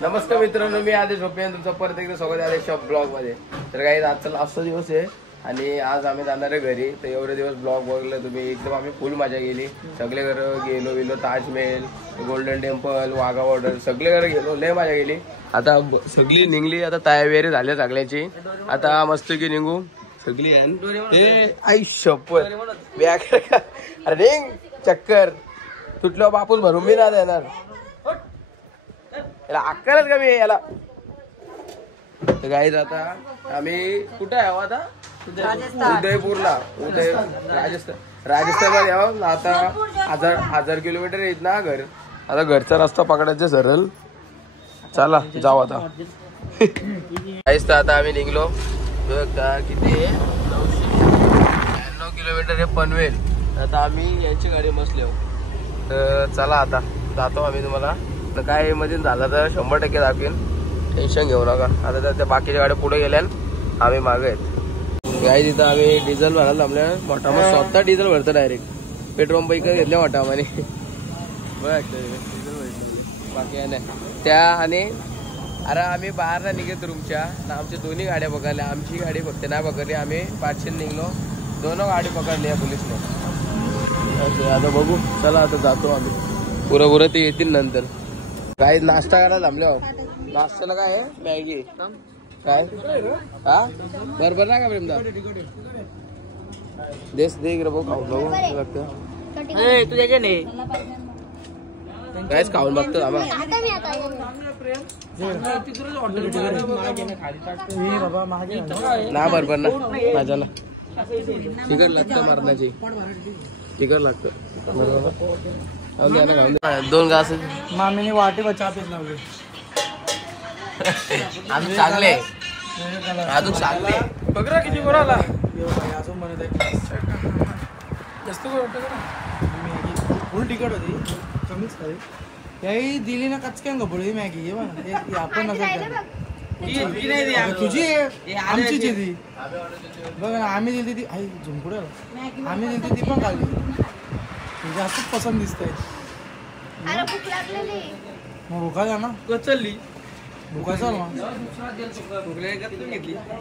नमस्कार मित्रांनो, मी आदेश भोपे तुमचं परत एकदा स्वागत आहे आदेश ब्लॉग मध्ये. तर काही आजचा लास्टचा दिवस आहे आणि आज आम्ही जाणार आहे घरी. तर एवढे दिवस ब्लॉग बघलं तुम्ही, एकदम आम्ही फुल मजा गेली. सगळे घर गेलो Taj Mahal, golden temple, Wagah border सगळे घर गेलो, लय मजा गेली. आता सगळी निघली, आता तयारी झाली सगळ्याची. आता मस्त की निघू सगळी. आई शपथ अरे चक्कर तुटलं बापूस भरून मी ना देणार याला अक्कलच कमी आहे याला. तर गाईज आता आम्ही कुठे आहे आता? उदयपूरला. राजस्थानमध्ये आहोत. आता 1000 किलोमीटर येत ना घर. आता घरचा रस्ता पकडायचा सरळ. चला जाऊ आता. गाईज तर आता आम्ही निघलो. किती 992 किलोमीटर आहे पनवेल. आता आम्ही यांची गाडी बसलो. तर चला आता जातो आम्ही. तुम्हाला तर काय मध्ये झालं तर 100% दाखवेन, टेन्शन घेऊ नका. आता तर त्या बाकीच्या गाड्या पुढे गेल्या, आम्ही मागे आहेत. काय तिथं आम्ही डिझेल भरायला थांबल्या. मोठा मग स्वतः डिझेल भरतो डायरेक्ट. पेट्रोल पैक घेतल्या मोठा आम्हाला बाकी आहे नाही त्या. आणि अरे आम्ही बाहेर निघत रूमच्या, आमच्या दोन्ही गाड्या पकडल्या. आमची गाडी फक्त नाही पकडली. आम्ही 500 निघलो, दोनों गाडी पकडली आहे पोलिसने. आता बघू, चला आता जातो आम्ही. पुरं ते येतील नंतर. काय नाश्ता करायला थांबले. नाश्त्याला काय आहे? मॅगी काय? हा बरोबर ना का प्रेमदा? देश देख रे भाऊ, खाऊन बघू लागतं. कायच खाऊन बघतो आम्हा. ना बरोबर ना माझ्या ना तिकड लागतं मारण्याची. तिकड लागतं बरोबर. दोन घास मामीने वाटे चहा पीत लावले. आम्ही चांगले अजून चांगले बघ रा किती गोरा आला. अजून म्हणत आहे जास्त फुल तिकट होती, कमीच खाली. याही दिली ना कचक्यान गपडी मॅगी. आपण तुझी आमचीच ती बघ ना. आम्ही दिली ती आई झुंकुड. आम्ही दिली ती पण खाल्ली. जास्त पसंत दिसतंय. मग भुका जा ना चलली. भुका चल मग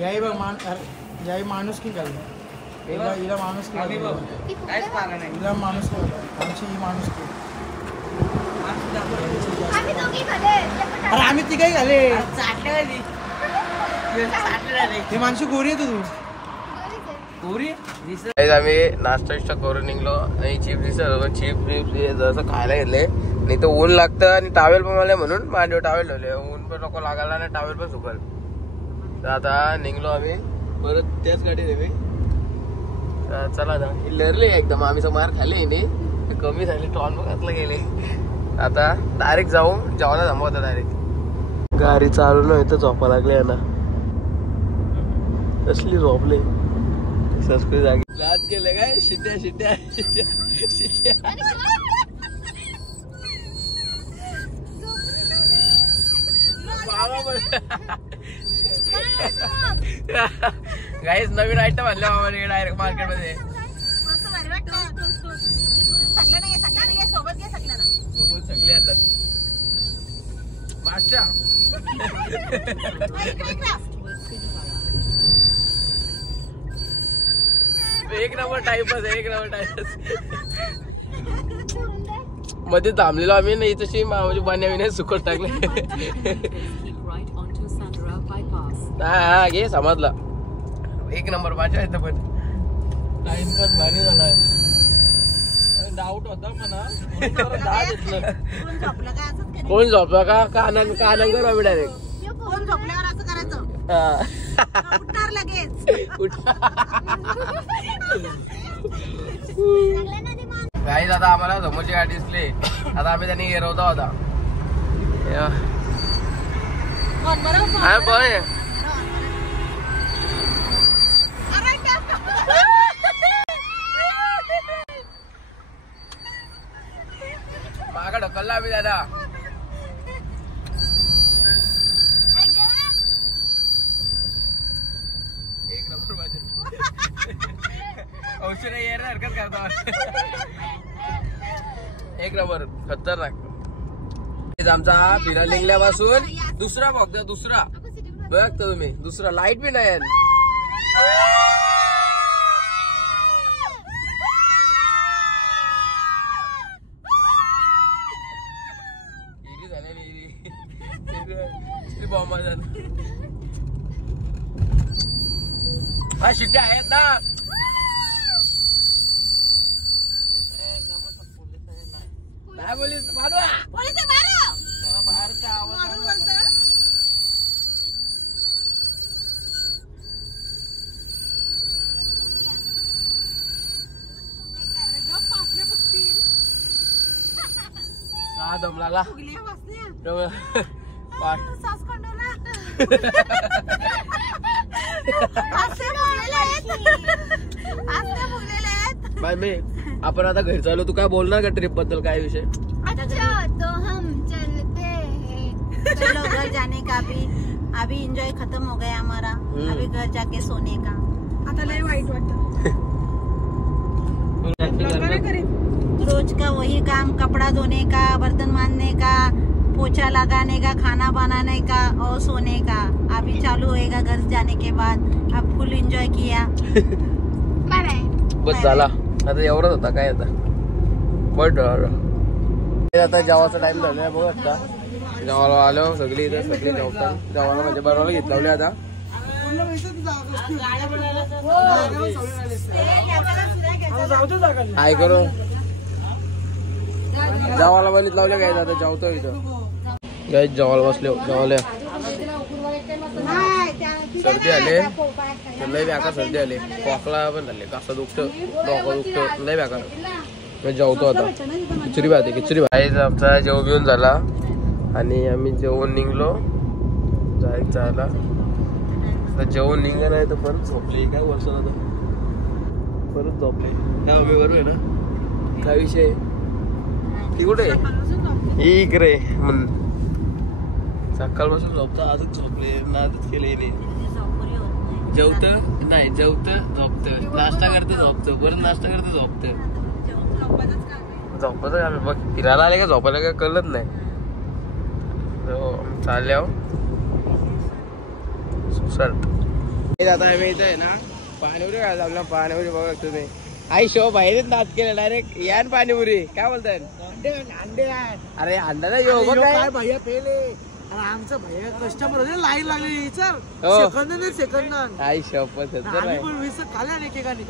याही बघ याही माणूस की खाल्ली. हिला माणूस की हिला माणूस की आमची ही माणूस की. अरे आम्ही ती काही घाले. हे माणशी गोरी आहे तू. आम्ही नाश्ता करून निघलो आणि चिप्स दिसत. चिप्स जसं खायला घेतले. नाही तर ऊन लागतं आणि टावेल पण मला म्हणून माझ्या टावेल ठेवले. ऊन पण नको लागायला आणि टावेल पण सुकल. तर आता निघलो आम्ही परत त्याच गाडी देवे. चला आता लरले एकदम. आम्ही मार खाल्ले नाही, कमी झाले. टॉन बघातलं गेले. आता डायरेक्ट जाऊ जेवायला थांबवता. डायरेक्ट गाडी चालू नाही तर झोपा लागले ना. कसली झोपले संस्कृती जागी लाद केलं काय. शिट्या शिट्या शिट्या शिट्या. गाईस नवीन आयटम आणलं मामाने डायरेक्ट मार्केट मध्ये. सोबत सगळे आता मास्टर. एक नंबर टाइमपास. एक नंबर टाइमपास. मध्ये थांबलेलो आम्ही नाही तशी म्हणजे पाण्या विण्या सुकट टाकले. हा घे समजला. एक नंबर माझ्या येतं पण टाइमपास भारी झालाय. डाऊट होता म्हणा. कोण झोपला का कानान कर आम्ही डायरेक्ट. कोण झोपल्यावर असं करायचं. उठणार लगेच. काही दादा आम्हाला समोरची गाडी दिसली. आता आम्ही त्यांनी गिरवता होता. मागा ढकलला आम्ही दादा. एक नंबर माझे औषध यायला हरकत करता. एक नंबर खतरनाक. आमचा फिरायला निघल्यापासून दुसरा फक्त दुसरा बघता तुम्ही दुसरा लाईट बी नाही शिट्ट्या आहेत ना काय बोलीस बाहेरचा आवाज दम लागला बाय मी आपण आता घरी चालू तू काय बोलणार का ट्रिप बद्दल काय विषय अच्छा तो हम चलते हैं चलो घर जाने का भी अभी एंजॉय खत्म हो गया हमारा अभी घर जाके सोने का आता लय वाईट वाटतं रोज का वही काम कपड़ा धोने का बर्तन मांजने का पोछा लगाने का खाना बनाने का और सोने का अभी चालू होएगा घर जाने के बाद अब फुल एंजॉय किया बाय बाय बस झाला आता एवढंच होता काय आता बट आता जेवायचा टाइम झाला बघ का जेवायला आलो सगळी इथे सगळी जेवतात जेवायला म्हणजे बरोबर घेतलावले आता काय करू जेवायला बघित लावले काय आता जेवतो इथं काय जेवायला बसले जेवायला सर्दी आले लय बेकार सर्दी आले खोकला पण झाले कसं दुखतं डोकं दुखतं लय बेकार जेवतो आता खिचडी भात आहे खिचडी भात आमचा जेवण बिवून झाला आणि आम्ही जेवण निघलो जायचं आला जेवण निघलं नाही तर परत झोपले काय वर्षाला तर परत झोपले काय आम्ही बरोबर आहे ना काय विषय ती कुठे ही इकडे सकाळपासून झोपता आजच झोपले नादच केले जेवत नाही जेवत झोपत नाश्ता करते झोपत परत नाश्ता करते झोपत झोपत आम्ही बघ फिरायला आले का झोपायला काय कळत नाही चालल्या सुसट आता आम्ही इथं आहे ना पाणीपुरी काय आपला पाणीपुरी बघा तुम्ही आई शो बाहेरच नाच केला डायरेक्ट यान पाणीपुरी काय बोलताय अरे अंडा नाही काय भैया पेले आमचं भैया कस्टमर होते लाईन लागली सेकंद सेकंद आई शपथ खाल्या एकेकाने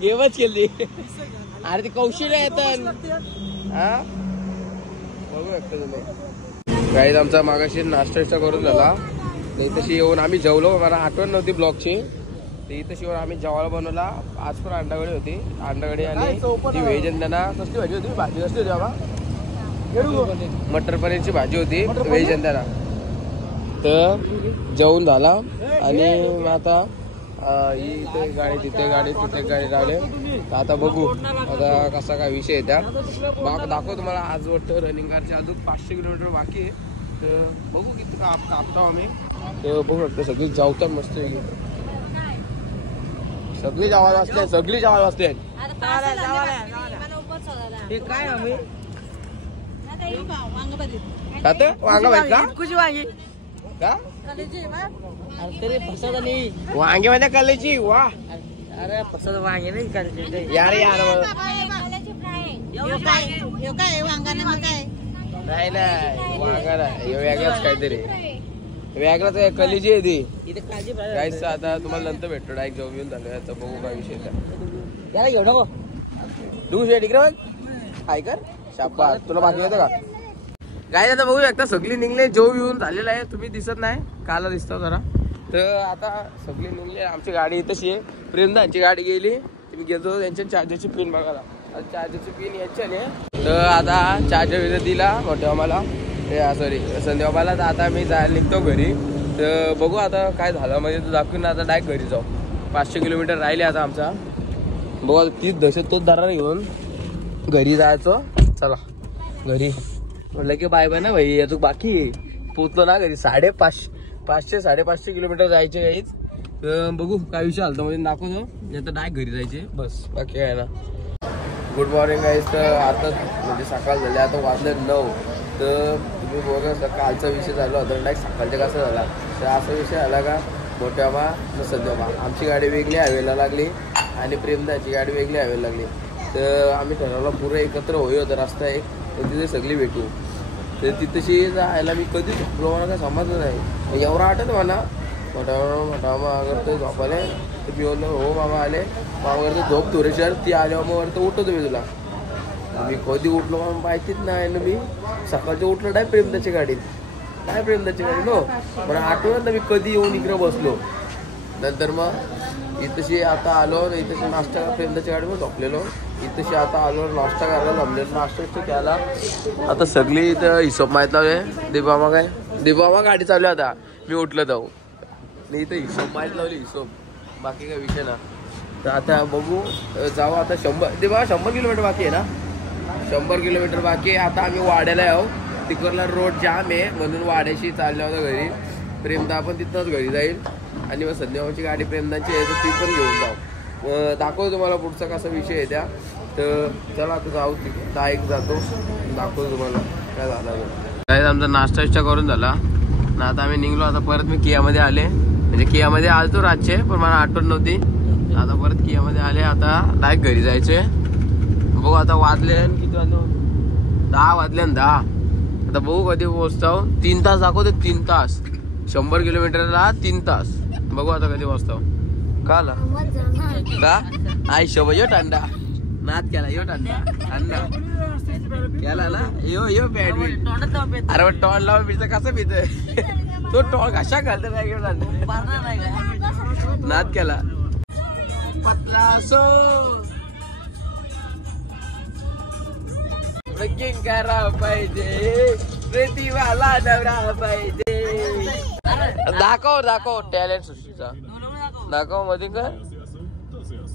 गेमच केली अरे ती कौशल्य येतात हा बघू शकता तुम्ही गाईज आमचा मागाशी नाश्ता करून झाला तशी येऊन आम्ही जेवलो मला आठवण नव्हती ब्लॉगची तशी येऊन आम्ही जेवायला बनवला आज पण अंडागडी होती अंडागडी आणि ती व्हेज आणि त्यांना कसली भाजी होती भाजी कसली होती बाबा मटर पनीरची भाजी होती व्हेज आणि त्यांना तर जेवण झाला आणि आता इथे गाडी तिथे गाडी तिथे गाडी राहिले तर आता बघू आता कसा काय विषय आहे त्या दाखव तुम्हाला आज वाटतं रनिंग कारचे अजून 500 किलोमीटर बाकी आहे तर बघू किती कापतो आम्ही तर बघू शकतो सगळी जावतात मस्त सगळी जावायला असते सगळी जावायला असते काय आम्ही वांगा का कुठची वांगी का वांगे माझ्या कलेची वा अरे पसंत वांगे नाही करायचे यार यार नाही नाही वांगा नाही वेगळाच काहीतरी वेगळाच कलेची आहे ती काहीच आता तुम्हाला नंतर भेटतो डायरेक्ट जेवण घेऊन झालं याचा बघू काय विषय त्याला घेऊ नको तू तिकडे बघ काय कर शापा तुला बाकी होतं का काय आता बघू शकता सगळी निघले जेव येऊन झालेला आहे तुम्ही दिसत नाही काला दिसता जरा तर आता सगळी निघले आमची गाडी तशी आहे प्रेमदांची गाडी गेली तुम्ही गेलो त्यांच्या चार्जरची पिन बघायला चार्जरची पिन याची आली तर आता चार्जर विजय दिला मोठ्या आम्हाला सॉरी संध्या बाबाला तर आता मी जायला निघतो घरी तर बघू आता काय झालं म्हणजे तू दाखवून आता डायरेक्ट घरी जाऊ 500 किलोमीटर राहिले आता आमचा बघू आता तीच दहशत तोच दरार घेऊन घरी जायचं चला घरी म्हटलं की बाय बाय ना भाई याचं बाकी पोचलो ना घरी 550-550 किलोमीटर जायचे काहीच तर बघू काय विषय आलता म्हणजे दाखवतो नाही तर डायरेक्ट घरी जायचे बस बाकी काय ना गुड मॉर्निंग गाईज. तर आता म्हणजे सकाळ झाली, आता वाजले 9. तर तुम्ही बघा कालचा विषय झाला होता डायरेक्ट सकाळचा कसा झाला. तर असा विषय झाला का मोठ्या मा सध्या मा आमची गाडी वेगळी हायवेला लागली आणि प्रेमदाची गाडी वेगळी हायवेला लागली. तर आम्ही ठरवलं पुरं एकत्र होई होतं रस्ता एक, तर तिथे सगळी भेटू. तर तिथेशी जायला मी कधी झोपलो मला काय समजलं नाही. एवढा आठवत म्हणा मोठा मा अगर ते झोपाले तर मी बोललो हो मामा आले. मामावर झोप थोडेशर ती आल्यावर मग वरतं उठतो तुम्ही तुला. मी कधी उठलो मला माहितीच नाही ना. मी सकाळचं उठलो डाय प्रेमदाची गाडीत. काय प्रेमदाची गाडी नो पण आठवत ना मी कधी येऊन इकडं बसलो. नंतर मग इथंशी आता आलो इथंशी नाश्ता प्रेमदाच्या गाडीवर झोपलेलो. इथंशी आता आलो नाश्ता करायला जमलेलो. नाश्ता केला. आता सगळी इथं हिशोब माहीत लावले. देबामा काय देबामा गाडी चालू आता मी उठलं जाऊ मी इथं हिशोब माहीत लावली हिशोब बाकी काय विषय ना. तर आता बघू जाऊ आता 100 किलोमीटर बाकी आहे ना. 100 किलोमीटर बाकी आहे. आता आम्ही वाड्याला आहो. तिकडला रोड जाम आहे म्हणून वाड्याशी चालला होता घरी. प्रेमदा पण तिथंच घरी जाईल आणि मग संध्याकाळची गाडी प्रेमदाची आहे तर ती पण घेऊन जाऊ. दाखवतो तुम्हाला पुढचा कसा विषय आहे त्या. तर चला आता जाऊ तिकडे एक जातो दाखवतो तुम्हाला काय झालं. काय आमचा नाश्ता विष्टा करून झाला ना. आता आम्ही निघलो. आता परत मी कियामध्ये आले म्हणजे कियामध्ये आलतो रातचे पण मला आठवण नव्हती. आता परत कियामध्ये आले. आता डायरेक्ट घरी जायचे. बघू आता वाजले किती वाजले 10 वाजले 10. आता बघू कधी पोहोचतो. 3 तास दाखवते 3 तास 100 किलोमीटरला 3 तास. बघू आता कधी पोहोचतो. का आला का आई शोभ यो टांडा नाद केला यो टांडा अण्णा केला ना यो बॅडमिंटन. अरे टॉन लावून पितं कसं पितय तो टॉन कशा घालतो नाही नाद केला पतला सो लगीन करा पाहिजे प्रीतीवाला नवरा पाहिजे. दाखव टॅलेंट सृष्टीचा दाखव मध्ये काय.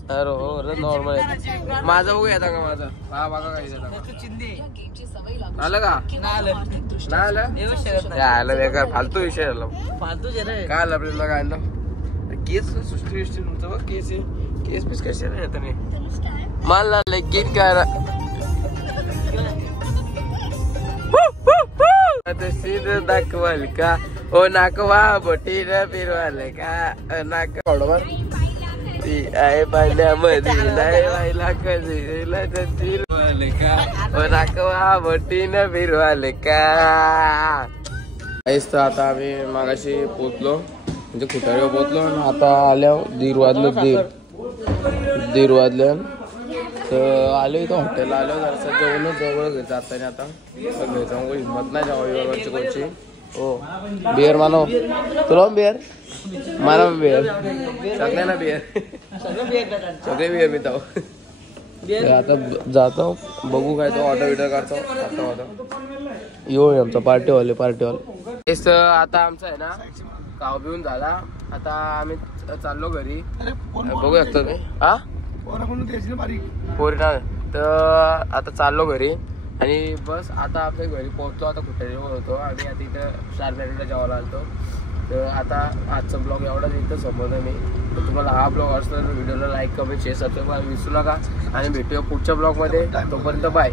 अरे हो नॉर्मल आहे माझं बघू येता का माझा हा बघा काही आलं का नाही आलं बेकार फालतू विषय झाला. काय आलं आपल्याला काय आणलं केस सृष्टी विष्टी तुमचं बघ केस आहे केस पीस कसे नाही येत नाही मला लगीन करा सीन दाखवाल का ओ नाकवा बोटीन फिरवाल का नाक बरोबर ती आहे पाण्यामध्ये नाही व्हायला कधी का ओ नाकवा बोटीन फिरवाल का. तर आता आम्ही मागाशी पोचलो म्हणजे खुटारीवर पोचलो आणि आता आल्यावर 1:30 वाजले. तर आलो इथं हॉटेलला आलो जरासं जेवणच जवळ जाताना. आता घरी जाऊन हिंमत नाही जाऊ कोणची. हो बिअर मानव तुला बिअर मानव बिअर सगळ्यांना बिअर सगळे बिअर पितो. आता जातो बघू काय तो ऑर्डर विडर करतो. आता यो आमचा पार्टी हॉल तेच. आता आमचा आहे ना काव बिऊन झाला. आता आम्ही चाललो घरी. बघू शकतो मी हा पोरी ना. तर आता चाललो घरी आणि बस आता आपल्या घरी पोहोचलो. आता कुठेवर होतो आणि आता इथं शारदारीला जेवायला आलतो. तर आता आजचा ब्लॉग एवढाच इथं संपवतो मी. तर तुम्हाला हा ब्लॉग असला तर व्हिडिओला लाईक कमेंट शेअर सबस्क्राईब विसरू नका आणि भेटूया पुढच्या ब्लॉगमध्ये. तोपर्यंत बाय.